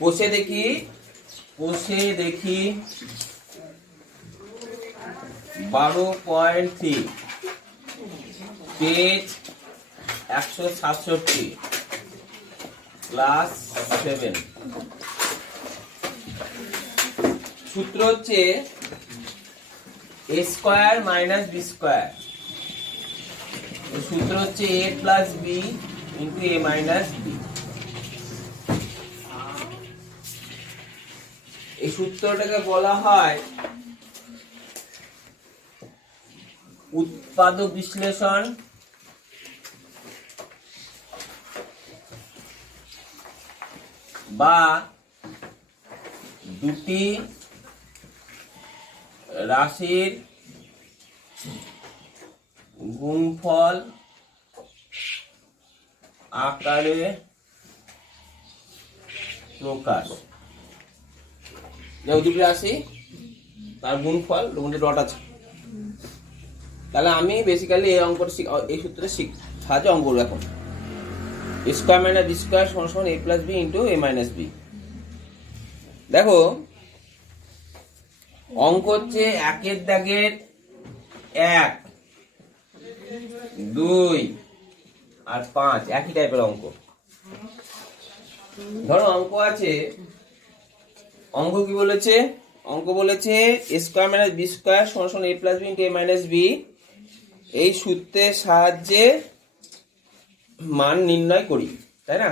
কোষে দেখি 12.3 page 167 class 7। সূত্র হচ্ছে a square minus b square. সূত্র হচ্ছে a plus b into a minus b। এই সূত্রটাকে বলা হয় উৎপাদক বিশ্লেষণ বা দুটি রাশির গুণফল আকারে প্রকাশ। দুটি রাশি তার গুণফল ডট আছে। তাহলে আমি বেসিক্যালি এই অঙ্কটা এই সূত্রে সাহায্যে অঙ্ক করবো। এখন a square minus b square সমান a plus b into a minus b। দেখো অঙ্ক হচ্ছে একের দাগের 1, 2 আর 5 একই টাইপের অঙ্ক। ধরো অঙ্ক আছে, অঙ্ক কি বলেছে? অঙ্ক বলেছে a square minus b square সমান a plus b into a minus b। এই সূত্রের সাহায্যে মান নির্ণয় করি, তাই না?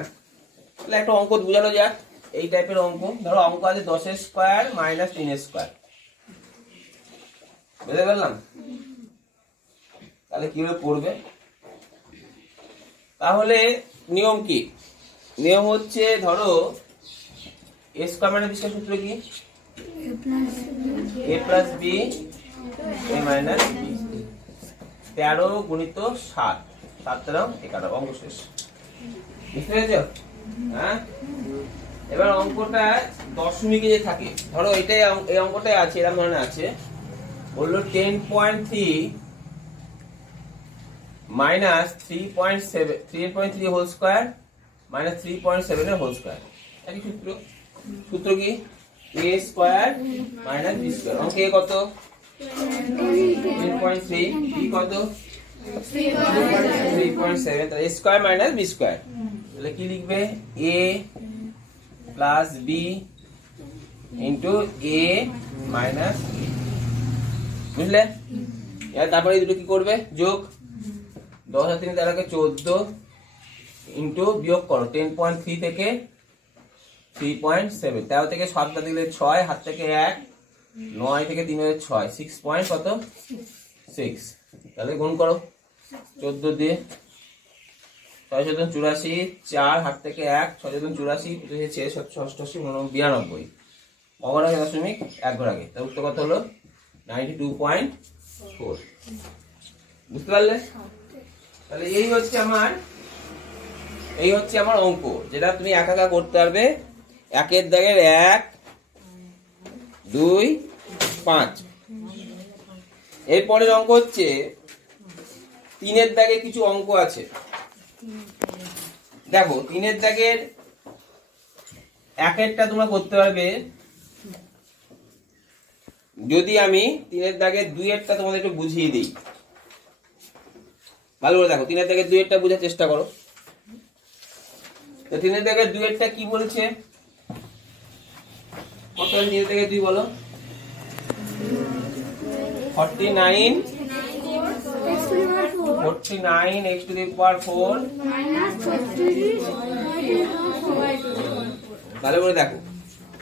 তাহলে একটা অঙ্ক বোঝানো যাক। এই টাইপের অঙ্ক, ধরো অঙ্ক আছে 10 স্কয়ার মাইনাস 3 স্কয়ার। বুঝতে পারলাম? তাহলে কিভাবে করবে? তাহলে নিয়ম কি? নিয়ম হচ্ছে ধরো a square minus b square সূত্র কি? a plus b a minus b। 13 গুণিত 7, 7 13 11, অঙ্ক শেষ। বুঝতে পেরেছো? হ্যাঁ, এবার অঙ্কটা দশমিকে যে থাকে, ধরো এটাই এই অঙ্কটাই আছে, এরকম ধরনের আছে। বললো 10.3 মাইনাস 3.3 হোল স্কয়ার মাইনাস 3.7 এর হোল স্কয়ার। একই সূত্র। সূত্র কি? a square minus b square. অঙ্কে a কত? 10.3, b কত? 3.7। তাহলে a square minus b square. তাহলে কি লিখবে? a plus b into a minus b। বুঝলে? এবার তারপরে এই দুটো কি করবে? যোগ। 10 আর 3 তাহলে 14 ইন্টু বিয়োগ করো 10.3 থেকে 3.7। 13 থেকে 7 বাদ দিলে 6, হাত থেকে 1, 9 থেকে 3 হয়ে 6, 6 পয়েন্ট কত? 6। তাহলে গুণ করো 14 দিয়ে। 6 7 84, 4 হাত থেকে 1, 6 7 84, 6 88, 92। অগর আগে দশমিক 1 ঘর আগে। তার উত্তর কত হলো? 92.4। বুঝতে পারলে? তাহলে এই হচ্ছে আমার অঙ্ক, যেটা তুমি একা একা করতে পারবে। একের দাগের 1, 2, 5। এরপরের অঙ্ক হচ্ছে 3-এর দাগে কিছু অঙ্ক আছে। দেখো 3-এর দাগের 1-এরটা তোমরা করতে পারবে যদি আমি 3-এর দাগের 2-এরটা তোমাদের একটু বুঝিয়ে দিই। ভালো করে দেখো, 3-এর দাগের 2-এরটা বোঝার চেষ্টা করো। তো 3-এর দাগের 2-এরটা কি বলছে? কত? 3-এর দাগের 2 বলো। 49 x to the power 4 ভালো করে দেখো।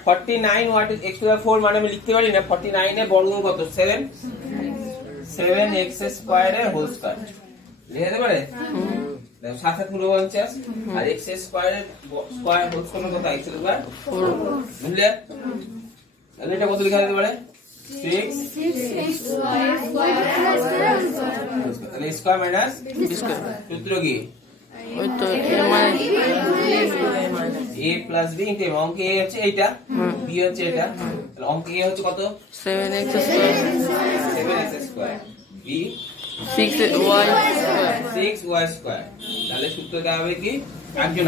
49 what is x to the 4 মানে আমি লিখতে পারি না 49 এর বর্গমূল কত? 7x স্কয়ার এর হোল স্কয়ার। লিখে দিতে পারে? দেখো 7 7 49 আর x স্কয়ার এর স্কয়ার হোল স্কয়ার কত? x square 4। বুঝলে? তাহলে এটা কত লেখা যেতে পারে? 6 তাহলে স্কয়ার মাইনাস b স্কয়ার। সূত্র কি? ওই তো a প্লাস b ইনটু অঙ্কে a হচ্ছে এইটা, b হচ্ছে এটা। তাহলে অঙ্কে a হচ্ছে কত? 7x square 7x square, b 6y square. তাহলে সূত্রটা হবে কি? একজন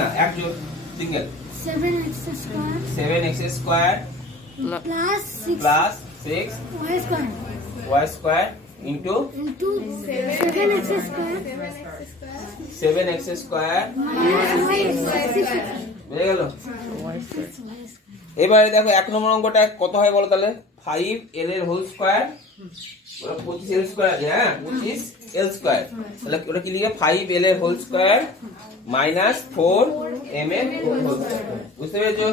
single 7x square plus 6y square into 7x square বুঝে গেল। এবারে দেখো 1 নম্বর অঙ্কটা কত হয় বলো তাহলে, 5l এর হোল স্কয়ার 25l স্কয়ার আছে, হ্যাঁ 25l স্কয়ার, তাহলে ওটা কি লিখে 5l এর হোল স্কয়ার মাইনাস 4m এর হোল স্কয়ার, বুঝতে পেরেছো?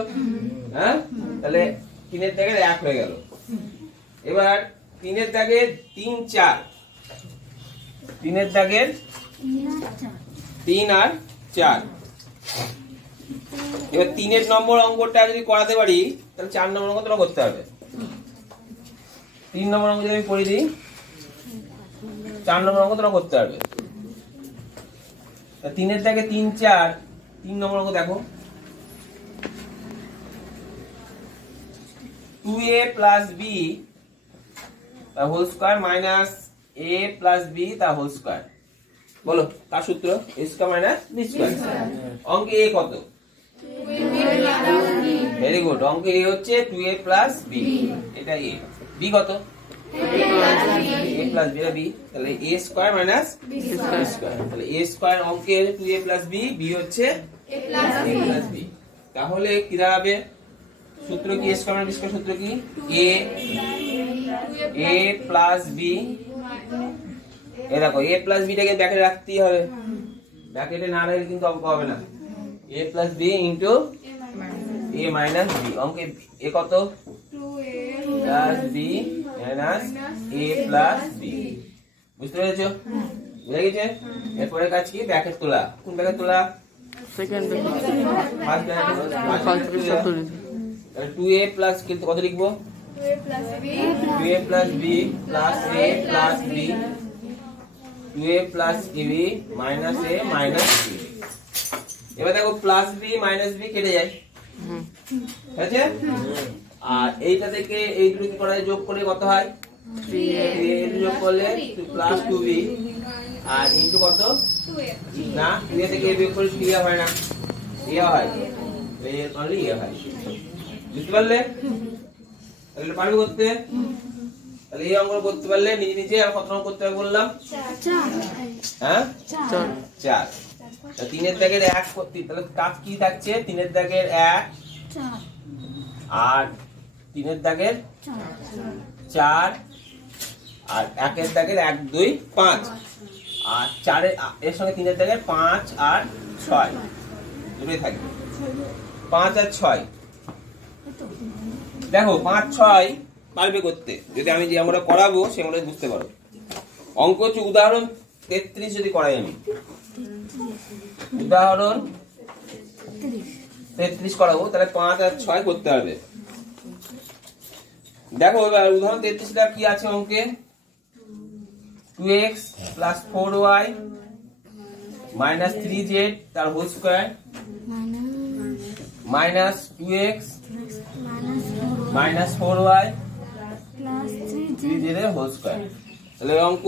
হ্যাঁ, তাহলে 3 এর দাগের 1 হয়ে গেল। এবার 3 এর দাগের 3 4, 3 এর দাগের 3 আর 4। এবার 3 নম্বর অঙ্কটা যদি করাতে পারি তাহলে 4 নম্বর অঙ্ক তোমরা করতে হবে। 3 নম্বর অঙ্ক যদি আমি করে দিই 4 নম্বর অঙ্ক তোমরা করতে হবে। 3 এর দাগে 3 4, 3 নম্বর অঙ্ক দেখো, 2a plus b the whole square minus a plus b the whole square, বলো কার সূত্র? a square minus b square। অঙ্কে a কত? ভেরি গুড, অঙ্কে a হচ্ছে 2a plus b, এটা a। b কত? a plus b, এটা b, তাহলে a square minus b square, তাহলে a square অঙ্কে 2a plus b, b হচ্ছে a plus b। তাহলে কি দাঁড়াবে সূত্র কি? a square minus b square সূত্র কি? a plus b, এই দেখো a plus b টাকে ব্র্যাকেটে রাখতেই হবে, ব্র্যাকেটে না রাখলে কিন্তু অঙ্ক হবে না। a plus b into a minus b, অঙ্কে a কত? 2a plus b minus a plus b, বুঝতে পেরেছো? বুঝে গেছে? এরপরে কাজ কি? ব্র্যাকেট তোলা। কোন ব্র্যাকেট তোলা? Second first bracket. 2a plus কত লিখবো? 2a plus b plus a plus b, 2a plus b minus a minus b। এবার দেখো প্লাস b মাইনাস b কেটে যায়, ঠিক আছে? আর এইটা থেকে এই দুটো কি করা যায়? যোগ করে কত হয়? 3a যোগ করলে প্লাস 2b আর ইনটু কত? 2a, না 2a থেকে a বিয়োগ করে 3a হয় না, a হয়, এই অনলি a হয়, বুঝতে পারলে? তাহলে পারবে করতে? তাহলে এই অঙ্ক করতে পারলে নিজে নিজে আর কত অঙ্ক করতে হবে বললাম? 4। হ্যাঁ 4। 3 এর দাগের 1 করতে, তাহলে কাজ কি থাকছে? 3 এর দাগের 1 আর 3 এর দাগের 4 আর 1 এর দাগের 1 2 5 আর 4 এর সঙ্গে 3 এর দাগের 5 আর 6 দুটোই থাকবে, 5 আর 6। দেখো 5 6 পারবে করতে, যদি আমি যে অঙ্কটা করাবো সেগুলো বুঝতে পারো। অঙ্ক হচ্ছে উদাহরণ 33 যদি করাই, আমি উদাহরণ 33 করাবো, তাহলে 5 আর 6 করতে হবে। দেখো এবার উদাহরণ 33টা কি আছে অঙ্কে? 2x plus 4y minus 3z তার whole square minus 2x minus 4y plus 3z এর হোল স্কয়ার। তাহলে অঙ্ক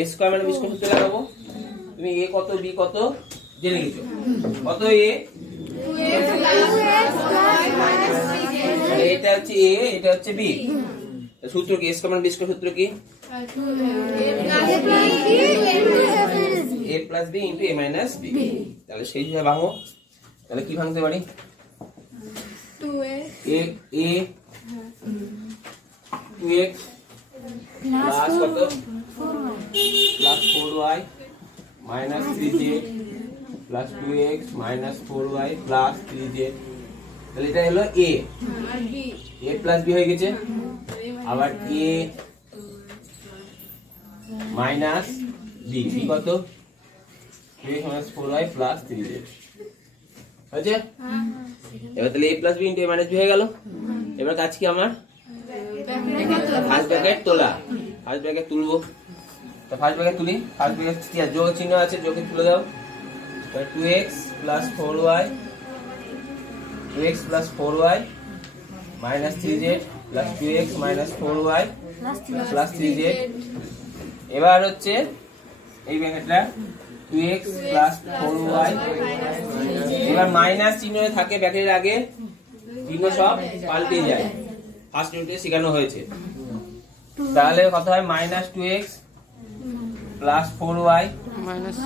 a স্কয়ার মানে b স্কয়ার সূত্রে লাগাবো। তুমি a কত b কত জেনে গেছো, কত a? এটা হচ্ছে a, এটা হচ্ছে b। সূত্র কি? a স্কয়ার মানে b স্কয়ার সূত্র কি? a plus b into a minus b। তাহলে সেই হিসাবে ভাঙো, তাহলে কি ভাঙতে পারি? 2x plus কত? plus 4y minus 3z plus 2x minus 4y plus 3z, তাহলে এটা হলো a, a plus b হয়ে গেছে। আবার a minus b, b কত? 2x minus 4y plus 3z, হয়েছে? এবার তাহলে a plus b into a minus b হয়ে গেল। এবার কাজ কি আমার? ফার্স্ট ব্র্যাকেট তোলা, ফার্স্ট ব্র্যাকেট তুলবো। তো ফার্স্ট ব্র্যাকেট তুলি, ফার্স্ট ব্র্যাকেট কি আছে? যোগ চিহ্ন আছে, যোগে তুলে দাও। 2x plus 4y, 2x plus 4y minus 3z plus 2x minus 4y plus 3z। এবার হচ্ছে এই ব্র্যাকেটটা 2x প্লাস 4y। এবার মাইনাস চিহ্ন থাকে ব্র্যাকেটের আগে, চিহ্ন সব পাল্টে যায়, ফার্স্ট ইউনিটে শেখানো হয়েছে। তাহলে কত হয়? Minus 2x plus 4y minus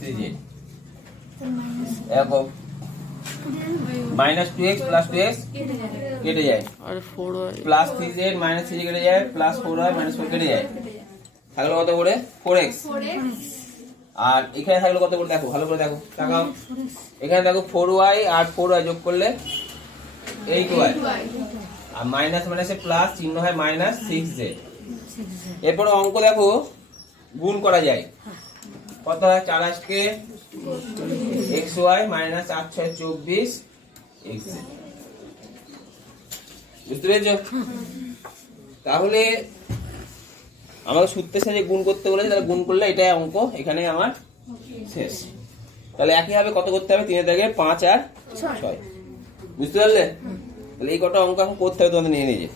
3z। এরকম মাইনাস 2x প্লাস 2x কেটে যায়, আর 4y plus 3z minus 3z কেটে যায়, প্লাস 4y মাইনাস 4 কেটে যায়, থাকলো কত করে? 4x। আর এখানে থাকলো কত করে? দেখো ভালো করে দেখো, তাকাও এখানে দেখো 4y আর 4y যোগ করলে 8y, আর মাইনাস মাইনাসে প্লাস চিহ্ন হয় মাইনাস 6z। এরপর অঙ্ক দেখো গুণ করা যায়, কত হয়? 4 কে xy মাইনাস 8 6 24 xz। বুঝতে পেরেছো? তাহলে আমাকে সূত্রের সাথে গুণ করতে বলেছে, তাহলে গুণ করলে এটাই অঙ্ক এখানে আমার শেষ। তাহলে একইভাবে কত করতে হবে? 3 থেকে 5 আর 6। বুঝতে পারলে? তাহলে এই কটা অঙ্ক এখন করতে হবে তোমাদের নিয়ে নিজে।